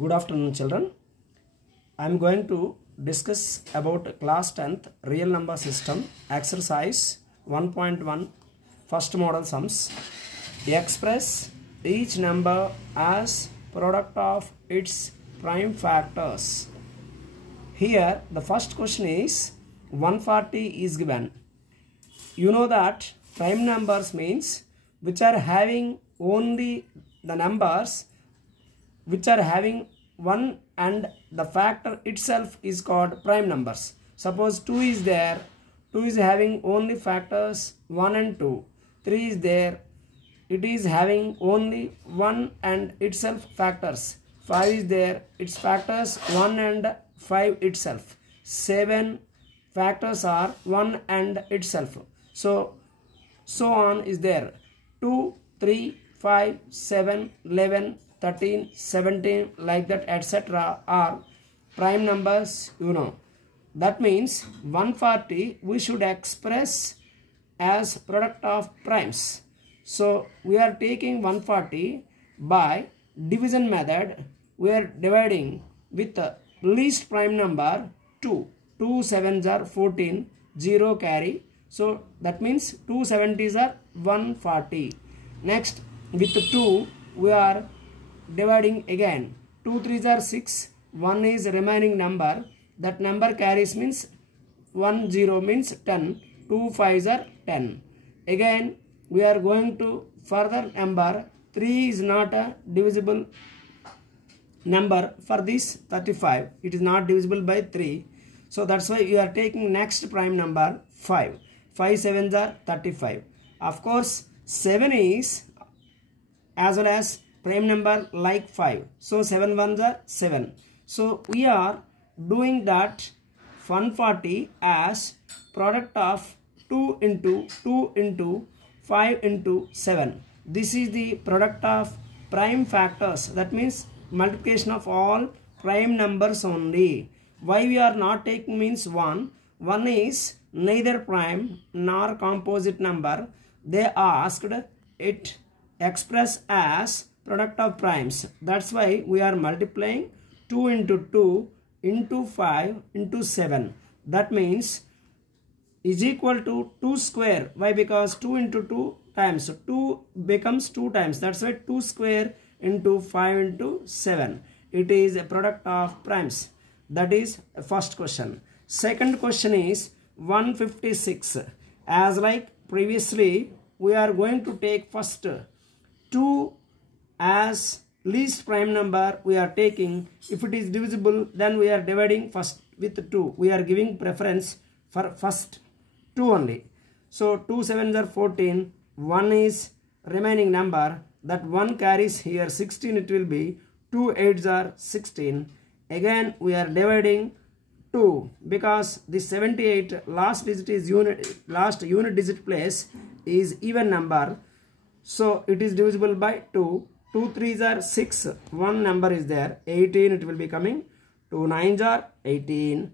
Good afternoon, children. I am going to discuss about class 10th real number system exercise 1.1 first model sums. Express each number as product of its prime factors. Here the first question is 140 is given. You know that prime numbers means which are having only the numbers which are having 1 and the factor itself is called prime numbers. Suppose 2 is there, 2 is having only factors 1 and 2. 3 is there, it is having only 1 and itself factors. 5 is there, its factors 1 and 5 itself. 7 factors are 1 and itself. So on is there. 2, 3, 5, 7, 11, 13, 17 like that etc. are prime numbers, you know. That means 140 we should express as product of primes. So we are taking 140 by division method. We are dividing with the least prime number 2. 2 7s are 14, 0 carry. So that means 2 70s are 140. Next with 2 we are dividing again. 2 3s are 6, 1 is remaining number. That number carries means 1 0 means 10, 2 5s are 10. Again we are going to further number. 3 is not a divisible number for this 35. It is not divisible by 3. So that's why we are taking next prime number 5. 5 7s are 35. Of course 7 is as well as prime number like 5. So 7 1s are 7. So we are doing that 140 as product of 2 into 2 into 5 into 7. This is the product of prime factors. That means multiplication of all prime numbers only. Why we are not taking means 1. 1 is neither prime nor composite number. They asked it express as product of primes. That's why we are multiplying 2 into 2 into 5 into 7. That means is equal to 2 square. Why? Because 2 into 2 times 2 becomes 2 times. That's why 2 square into 5 into 7. It is a product of primes. That is first question. Second question is 156. As like previously, we are going to take first 2 as least prime number we are taking. If it is divisible, then we are dividing first with 2. We are giving preference for first 2 only. So 2 7s are 14. 1 is remaining number. That 1 carries here 16. It will be 2 8s are 16. Again we are dividing 2 because the 78 last digit is last unit digit place is even number. So it is divisible by 2. 2 3s are 6. One number is there. 18 it will be coming. 2 9s are 18.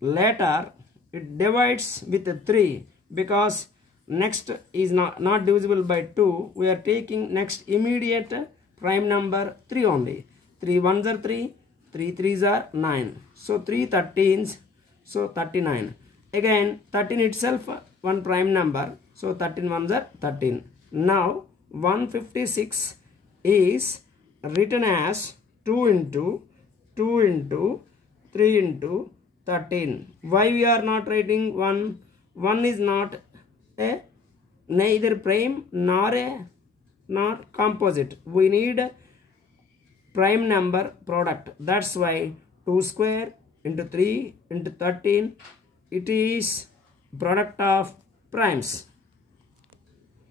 Later it divides with 3 because next is not divisible by 2. We are taking next immediate prime number 3 only. 3 1s are 3. 3 3s are 9. So 3 13s. So 39. Again 13 itself one prime number. So 13 1s are 13. Now 156 is written as 2 into 2 into 3 into 13. Why we are not writing 1? 1 is not a neither prime nor composite. We need prime number product. That's why 2 square into 3 into 13. It is product of primes.